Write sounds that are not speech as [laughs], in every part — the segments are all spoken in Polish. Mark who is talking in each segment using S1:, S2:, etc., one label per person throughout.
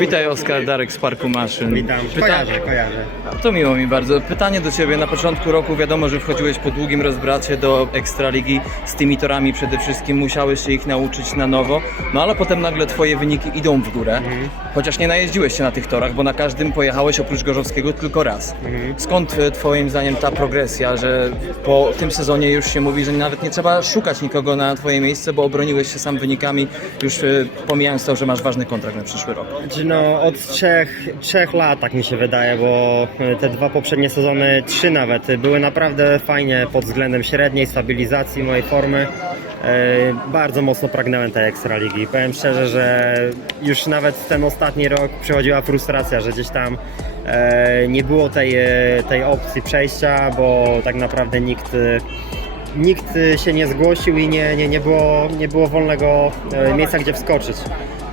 S1: Witaj Oskar Darek z Parku Maszyn.
S2: Witam.
S1: Pyta-
S2: Kojarzę, kojarzę.
S1: To miło mi bardzo. Pytanie do Ciebie. Na początku roku wiadomo, że wchodziłeś po długim rozbracie do Ekstraligi z tymi torami przede wszystkim. Musiałeś się ich nauczyć na nowo. No ale potem nagle Twoje wyniki idą w górę. Chociaż nie najeździłeś się na tych torach, bo na każdym pojechałeś oprócz Gorzowskiego tylko raz. Skąd e, Twoim zdaniem ta progresja, że po tym sezonie już się mówi, że nawet nie trzeba szukać nikogo na Twoje miejsce, bo obroniłeś się sam wynikami, już e, pomijając to, że masz ważny kontrakt na przyszły rok.
S2: No od trzech, trzech lat tak mi się wydaje, bo te dwa poprzednie sezony, trzy nawet, były naprawdę fajnie pod względem średniej stabilizacji mojej formy. E, Bardzo mocno pragnąłem tej Ekstraligi. Powiem szczerze, że już nawet ten ostatni rok przychodziła frustracja, że gdzieś tam e, nie było tej, e, tej opcji przejścia, bo tak naprawdę nikt e, nikt się nie zgłosił i nie, nie, nie, było, nie było wolnego e, miejsca, gdzie wskoczyć.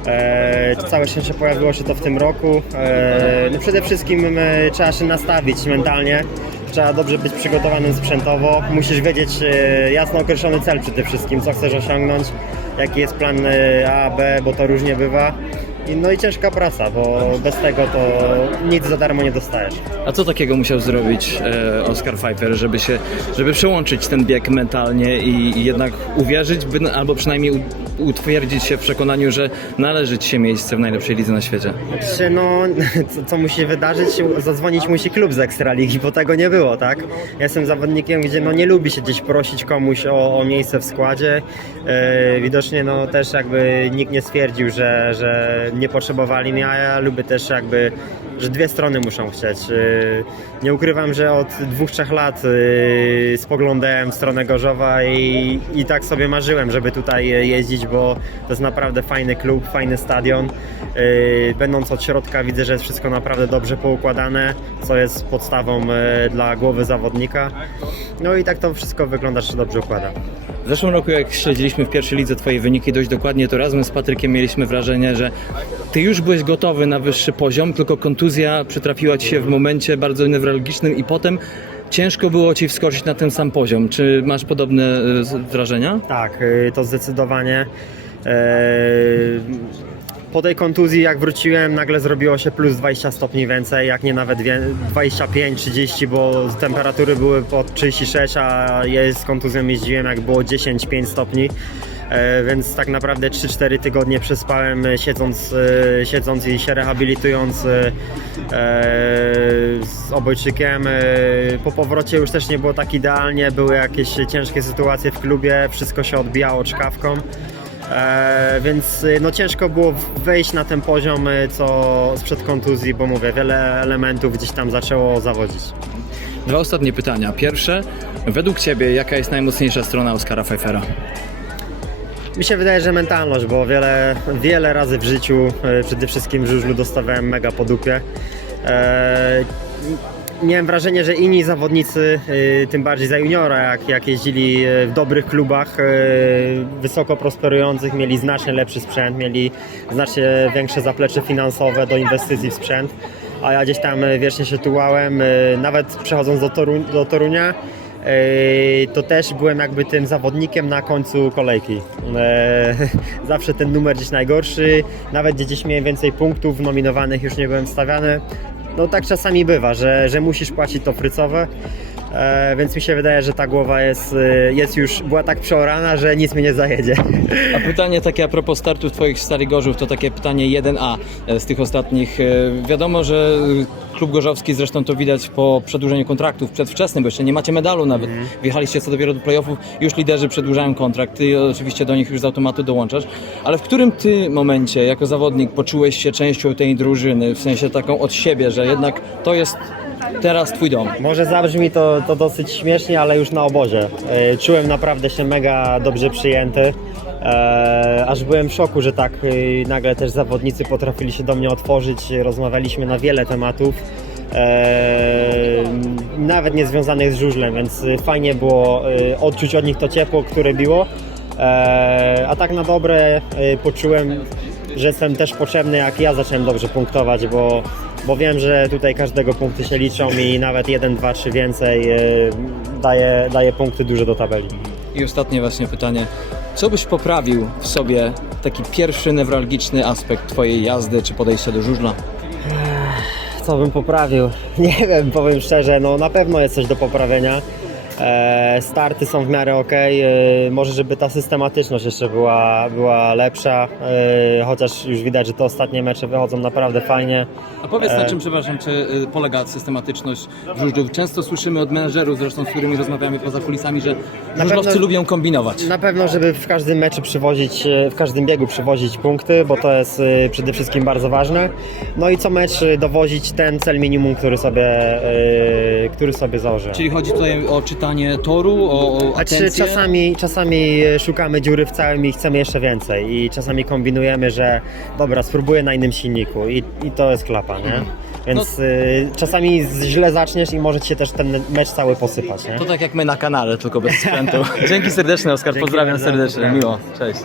S2: E, całe szczęście pojawiło się to w tym roku. E, no przede wszystkim e, trzeba się nastawić mentalnie. Trzeba dobrze być przygotowanym sprzętowo. Musisz wiedzieć e, jasno określony cel przede wszystkim, co chcesz osiągnąć, jaki jest plan e, A, B, bo to różnie bywa. I, no i ciężka praca, bo bez tego to nic za darmo nie dostajesz.
S1: A co takiego musiał zrobić e, Oscar Pfeiffer, żeby się, żeby przełączyć ten bieg mentalnie i, i jednak uwierzyć, by, albo przynajmniej utwierdzić się w przekonaniu, że należy ci się miejsce w najlepszej lidze na świecie?
S2: Czy no, [laughs] co, co musi wydarzyć? Zadzwonić musi klub z Ekstraligi, bo tego nie było, tak? Ja jestem zawodnikiem, gdzie no nie lubi się gdzieś prosić komuś o, o miejsce w składzie. E, widocznie no też jakby nikt nie stwierdził, że, że nie potrzebowali mnie, a ja lubię też jakby, że dwie strony muszą chcieć. E, nie ukrywam, że od dwóch, trzech lat e, spoglądałem w stronę Gorzowa i, i tak sobie marzyłem, żeby tutaj jeździć, bo to jest naprawdę fajny klub, fajny stadion. Yy, Będąc od środka widzę, że jest wszystko naprawdę dobrze poukładane, co jest podstawą dla głowy zawodnika. No i tak to wszystko wygląda, że dobrze układa.
S1: W zeszłym roku, jak śledziliśmy w pierwszej lidze Twoje wyniki dość dokładnie, to razem z Patrykiem mieliśmy wrażenie, że Ty już byłeś gotowy na wyższy poziom, tylko kontuzja przytrafiła Ci się w momencie bardzo newralgicznym i potem ciężko było Ci wskoczyć na ten sam poziom. Czy masz podobne e, wrażenia?
S2: Tak, yy, to zdecydowanie. Yy, Po tej kontuzji, jak wróciłem, nagle zrobiło się plus 20 stopni więcej, jak nie nawet wie- 25-30, bo temperatury były pod 36, a ja z kontuzją jeździłem, jak było 10-5 stopni. E, Więc tak naprawdę 3-4 tygodnie przespałem e, siedząc, e, siedząc i się rehabilitując z obojczykiem. Po powrocie już też nie było tak idealnie, były jakieś ciężkie sytuacje w klubie, wszystko się odbijało czkawką. E, więc y, no ciężko było wejść na ten poziom, y, co sprzed kontuzji, bo mówię, wiele elementów gdzieś tam zaczęło zawodzić.
S1: Dwa ostatnie pytania. Pierwsze, według Ciebie jaka jest najmocniejsza strona Oskara Pfeiffera?
S2: Mi się wydaje, że mentalność, bo wiele, wiele razy w życiu, e, przede wszystkim w żużlu dostawałem mega po dupie. E, miałem wrażenie, że inni zawodnicy, e, tym bardziej za juniora, jak, jak jeździli e, w dobrych klubach, e, wysoko prosperujących, mieli znacznie lepszy sprzęt, mieli znacznie większe zaplecze finansowe do inwestycji w sprzęt. A ja gdzieś tam wiecznie się tułałem, nawet przechodząc do, Toru, do Torunia, to też byłem jakby tym zawodnikiem na końcu kolejki. [laughs] Zawsze ten numer gdzieś najgorszy, nawet gdzie gdzieś miałem więcej punktów nominowanych, już nie byłem stawiany. No tak czasami bywa, że, że musisz płacić to frycowe. E, więc mi się wydaje, że ta głowa jest, e, jest już, była tak przeorana, że nic mnie nie zajedzie.
S1: A pytanie takie a propos startów Twoich Starych Gorzów, to takie pytanie 1A z tych ostatnich. E, Wiadomo, że klub gorzowski, zresztą to widać po przedłużeniu kontraktów przedwczesnym, bo jeszcze nie macie medalu nawet. Wjechaliście co dopiero do playoffów, już liderzy przedłużają kontrakt, Ty oczywiście do nich już z automatu dołączasz. Ale w którym Ty momencie, jako zawodnik, poczułeś się częścią tej drużyny, w sensie taką od siebie, że jednak to jest teraz Twój dom?
S2: Może zabrzmi to, to dosyć śmiesznie, ale już na obozie. E, Czułem naprawdę się mega dobrze przyjęty. E, aż byłem w szoku, że tak e, nagle też zawodnicy potrafili się do mnie otworzyć. Rozmawialiśmy na wiele tematów. Nawet nie związanych z żużlem, więc fajnie było odczuć od nich to ciepło, które biło. A tak na dobre poczułem, że jestem też potrzebny, jak ja zacząłem dobrze punktować, bo, bo wiem, że tutaj każdego punkty się liczą i nawet 1, 2, 3 więcej e, daje, daje punkty duże do tabeli.
S1: I ostatnie właśnie pytanie. Co byś poprawił w sobie taki pierwszy newralgiczny aspekt twojej jazdy czy podejścia do żużla?
S2: Co bym poprawił? [laughs] Nie wiem, powiem szczerze, no na pewno jest coś do poprawienia. E, starty są w miarę ok. E, może, żeby ta systematyczność jeszcze była, była lepsza, e, chociaż już widać, że te ostatnie mecze wychodzą naprawdę fajnie.
S1: A powiedz na czym, przepraszam, czy y, polega systematyczność żużlu? Często słyszymy od menedżerów, zresztą z którymi rozmawiamy poza kulisami, że
S2: pewno-
S1: lubią kombinować.
S2: Na pewno, żeby w każdym meczu przywozić, w każdym biegu przywozić punkty, bo to jest przede wszystkim bardzo ważne. No i co mecz dowozić ten cel minimum, który sobie, który sobie założyłem.
S1: Czyli chodzi tutaj o czytanie toru, o, o
S2: Znaczy,
S1: atencję?
S2: czasami, czasami szukamy dziury w całym i chcemy jeszcze więcej i czasami kombinujemy, że dobra, spróbuję na innym silniku i, i to jest klapa, nie? Więc y, czasami z- źle zaczniesz i może ci się też ten mecz cały posypać, nie?
S1: To tak jak my na kanale, tylko bez sprzętu. [laughs] Dzięki serdeczne, Oskar,
S2: Dzięki
S1: pozdrawiam
S2: bardzo.
S1: serdecznie, miło, cześć.